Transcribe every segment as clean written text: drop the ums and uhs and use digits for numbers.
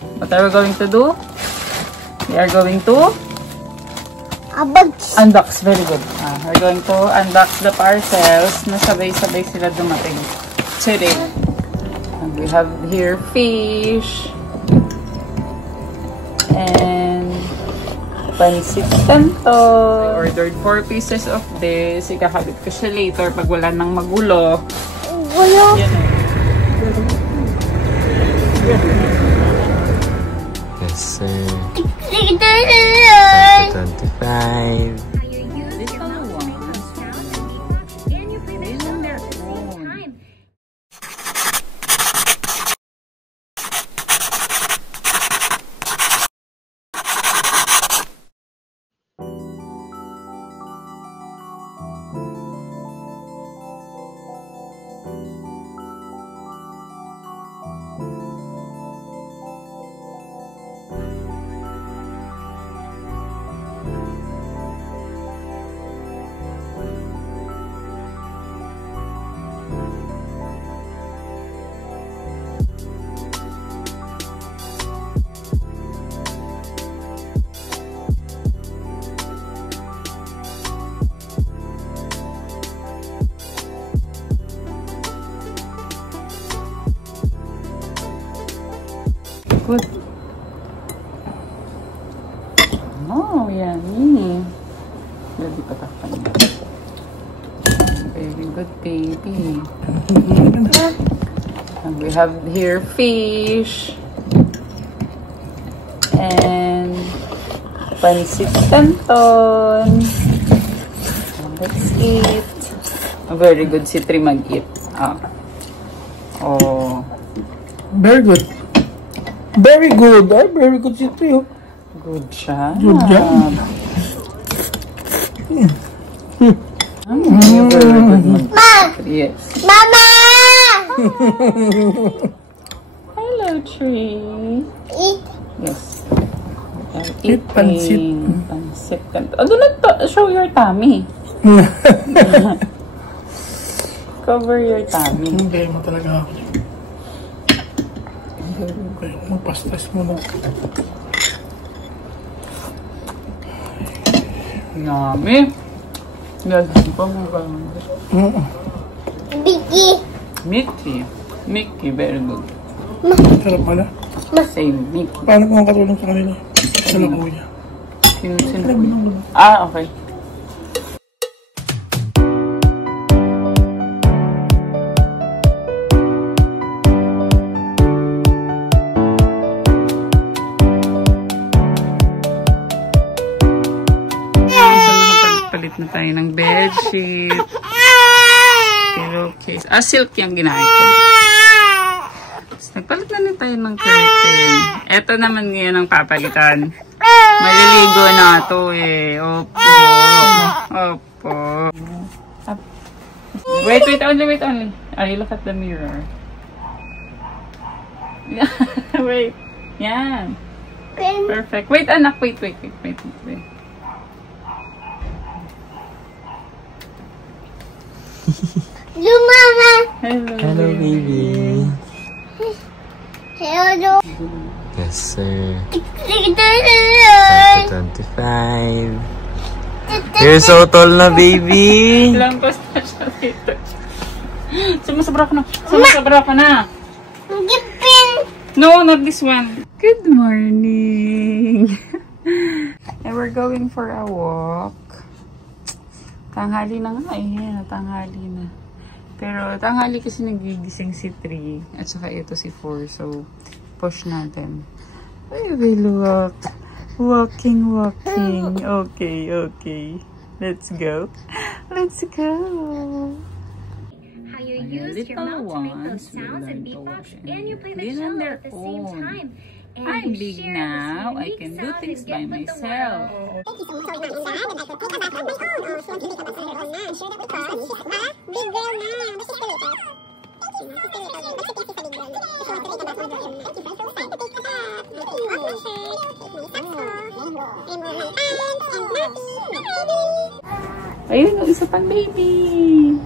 What are we going to do? We are going to unbox. Very good. We're going to unbox the parcels na sabay-sabay sila dumating today. And we have here fish and pancit canton. I ordered 4 pieces of this. Ikakabit ko siya later pag wala nang magulo. Gulo? Yes, sir. 25. Good. Oh, yummy. Ready pa takpan. Very good, baby. And we have here fish and pancit canton. Let's eat. Very good si Tri mag-eat. Oh. Very good. Very good. Ay, very good si Trio. Good siya. Good job. Yes. Mama! Hello, Tree. Eat. Yes. Eat pancit. Pancit canton. Do not show your tummy. Cover your tummy. Hindi mo talaga ako. Okay, mapastas mo na. Yummy. Lagi pa mo ka. Mickey. Mickey, very good. Sarap pala. Same, Mickey. Paano kung makatulong sa kanila? Sa lakuya. Sino? Okay. Palit na tayo ng bedsheet. Pillowcase. Silk yung ginamit ko. Nagpalit na tayo ng curtain. Ito naman ngayon ang papalitan. Maliligo na ito eh. Opo. Opo. Wait only. You look at the mirror. Wait. Yan. Perfect. Wait, anak. Wait. Hello, Mama. Hello, baby. Hello. Yes, sir. 25. You're so tall na, baby. Lampas na siya dito. Sumasabra ko na. Gipin. No, not this one. Good morning. And we're going for a walk. Tanghali na nga eh. Tanghali na. Pero tanghali kasi nagigising si 3 at saka ito si 4. So, push natin. We will walk. Walking. Okay. Let's go. How you use your mouth to make those sounds and beatbox, and you play the cello at the same time. I'm big now. I can do things by myself. Ayun, isa pang baby.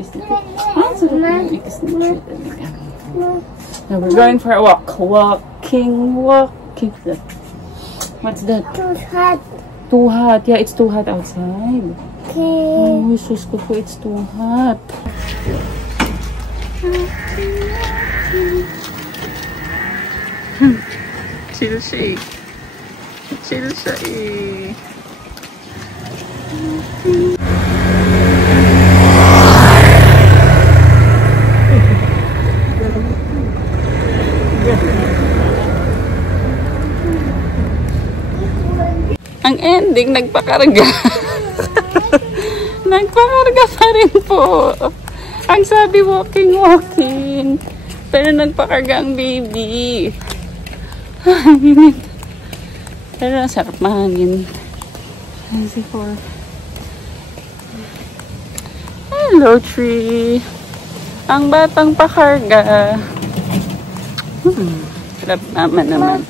ikis na treat. Ah, sarap yung ikis na treat. Now we're going for a walk. Walking. What's that? Too hot. Too hot. Yeah, it's too hot outside. Okay. Oh, sus ko po, it's too hot. Chill siya eh. Chill siya eh. Ang ending, nagpakarga. Nagpakarga pa rin po. Ang sabi, walking. Pero nagpakarga ang baby. Pero ang sarap mahangin. Hello, tree. Ang batang pakarga. Sarap naman.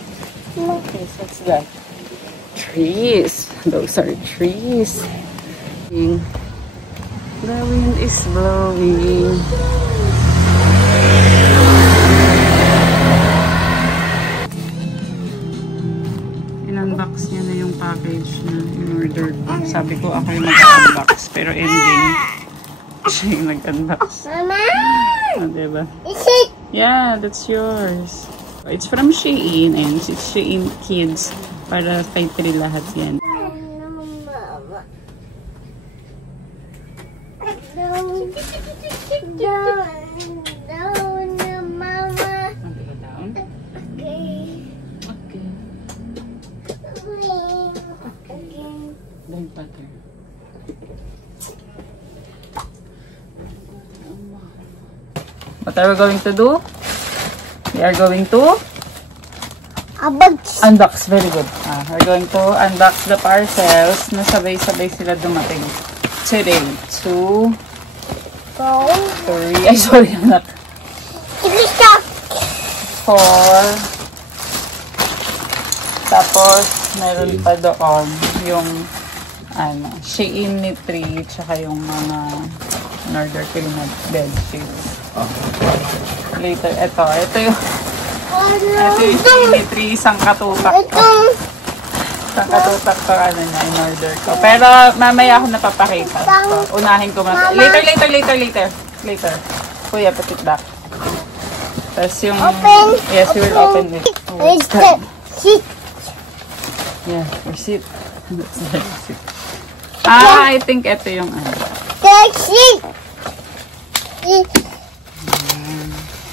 Okay, so what's that? Trees. Those are trees. The wind is blowing. In-unbox niya na yung package na in-order ko. Sabi ko ako yung mag-unbox. Pero ending, siya yung nag-unbox. Mama! Oh, diba? Is it? Yeah, that's yours. It's from Shein. And it's Shein Kids. Para kay Tri lahat yan. What are we going to do? We are going to unbox. Very good. We're going to unbox the parcels na sabay-sabay sila dumating. Today, 2, 3, ay sorry anak. 4. Tapos, meron pa doon yung Shein ni 3, tsaka yung mga in-order ko yung bedsheets. Later, ito yung Shein ni 3, isang katutak ko. Isang katutak ko, in-order ko. Pero, mamaya ako napapakita. So, unahin ko muna. Later. Kuya, put it back. Tapos yung... Open. Yes, we will open it. It's the seat. Yeah, receipt. That's the receipt. I think ito yung The seat.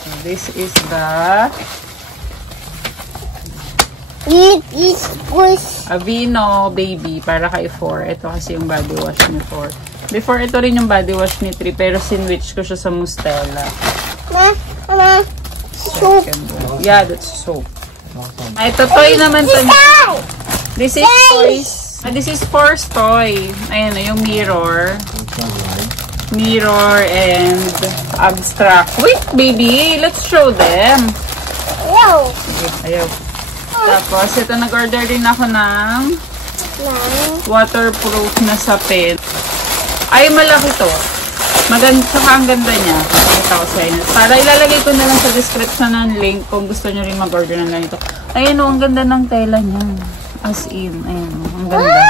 So this is the It is push. Aveeno Baby para kay 4. Ito kasi yung body wash ni 4. Before, ito rin yung body wash ni 3, pero sinwitch ko siya sa Mustela. Mama. Soup. Yeah, that's soap. Ito toy naman to. This is toys. This is 4's toy. Ayan na, yung mirror. Mirror and abstract. Wait, baby. Let's show them. Yo. Ayaw. Tapos, ito nag-order din ako ng waterproof na sapin. Ay, malaki to. Maganda, saka ang ganda niya. Pakita ko sa inyo. Para ilalagay ko na lang sa description ng link kung gusto nyo rin mag-order ng ganito. Ayan o, ang ganda ng tela niya. As in, ayan o, ang ganda.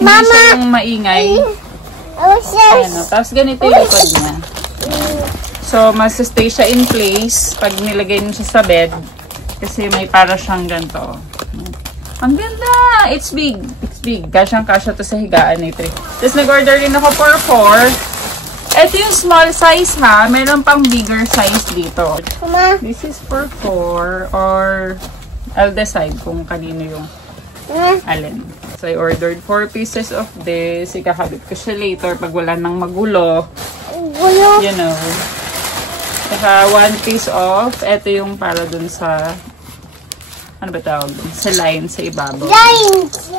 Hindi siya yung maingay. Ayan o, tapos ganito yung likod niya. So, mas-stay siya in place pag nilagay nyo siya sa bed. Kasi may para siyang ganito. Ang ganda! It's big. It's big. Kasyang-kasya to sa higaan ni 3. Tapos nag-order din ako for 4. Ito yung small size ha. Meron pang bigger size dito. Mama. This is for 4 or I'll decide kung kanino yung alin. So I ordered 4 pieces of this. Ikakabit ko siya later pag wala nang magulo. You know. Saka 1 piece of, ito yung para dun sa, ano ba tawag dun? Sa line, sa ibabaw. Lines.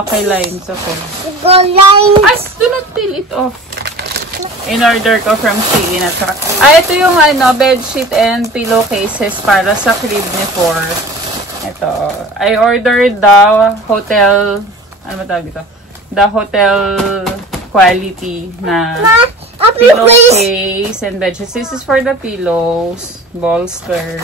Okay, lines. Okay. Go lines. As, do not peel it off. In order ko from Shein at saka, ito yung bedsheet and pillowcases para sa crib ni 4. Ito. I ordered the hotel, ano ba tawag dito? The hotel quality na a pillowcase and bedsheets. This is for the pillows, bolster.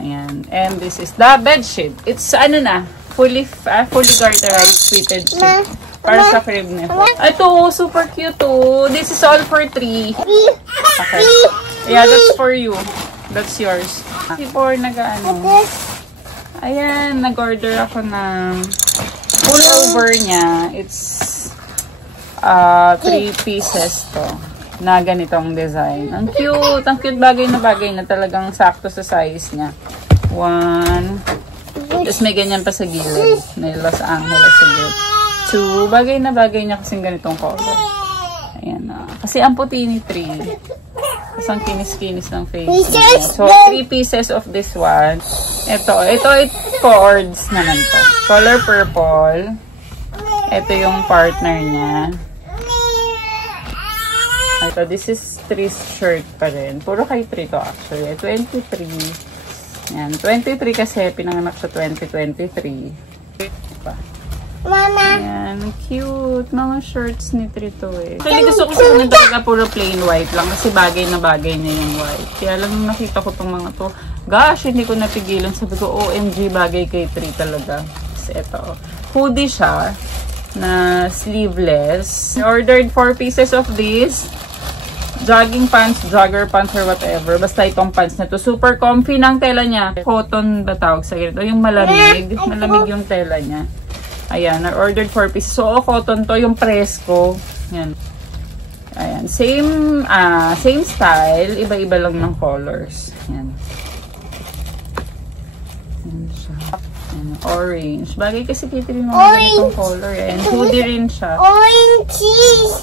Ayan. And this is the bedsheet. It's ano na, fully garterized fitted sheet. Para sa crib niya. Ito, super cute oh. This is all for 3. Okay. Yeah, that's for you. That's yours. Before nag-ano. Ayan, nag-order ako ng pullover niya. It's 3 pieces to. Na ganitong design. Ang cute. Ang cute, bagay na talagang sakto sa size niya. 1. Tapos may ganyan pa sa gilid. May Los Angeles sa gilid. 2. Bagay na niya kasing ganitong color. Ayan na. Kasi ang puti ni 3. Kasi ang kinis-kinis ng face niya. So, 3 pieces of this one. Ito cords naman to. Color purple. Ito yung partner niya. Ito, this is 3's shirt pa rin. Puro kay 3 to actually. 23. Yan. 23 kasi pinanganak sa 2023. Mama. Ayan. Cute. Mga shirts ni 3 to eh. Actually, gusto ko sa talaga puro plain white lang kasi bagay na bagay niya yung white. Kaya lang nung nakita ko tong mga to, gosh, hindi ko napigilan. Sabi ko, OMG, bagay kay 3 talaga. Kasi ito, hoodie siya na sleeveless. I ordered 4 pieces of this. Jogging pants, jogger pants, or whatever. Basta itong pants na to. Super comfy ng tela niya. Cotton ba tawag sa ganito? Yung malamig. Malamig yung tela niya. Ayan, I ordered 4 pieces. So, cotton to. Yung presko. Ayan. Ayan. Same style. Iba-iba lang ng colors. Ayan. Ayan siya. Ayan, orange. Bagay kasi kita rin mga ganitong color. And hoodie rin siya. Orange.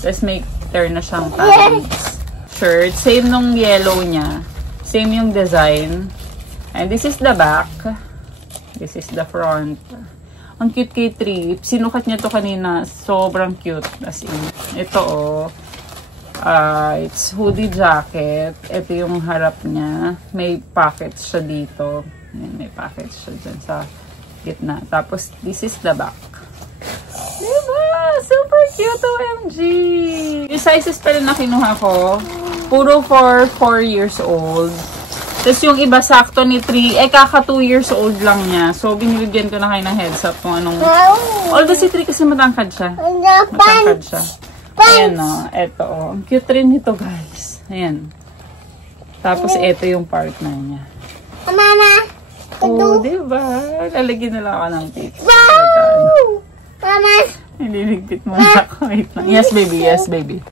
Tapos may turn na siyang pants. Shirt. Same nung yellow niya. Same yung design. And this is the back. This is the front. Ang cute kay 3. Sinukat niya to kanina. Sobrang cute. As in. Ito oh. It's hoodie jacket. Ito yung harap niya. May pockets siya dito. Ayan, may pockets siya dyan sa gitna. Tapos this is the back. Diba? Super cute, OMG! Yung sizes pala na kinuha ko, puro for 4 years old. Tapos yung iba sakto ni 3, kaka 2 years old lang niya. So, binibigyan ko na kayo ng heads up kung anong... Although si 3 kasi matangkad siya. Matangkad siya. Ayan o, eto o. Ang cute rin nito, guys. Ayan. Tapos ito yung partner niya. Mama. Oh, diba? Lalagyan na lang ako ng tips. Mama. Nililigpit mo na ako. Wait lang. Yes, baby. Yes, baby.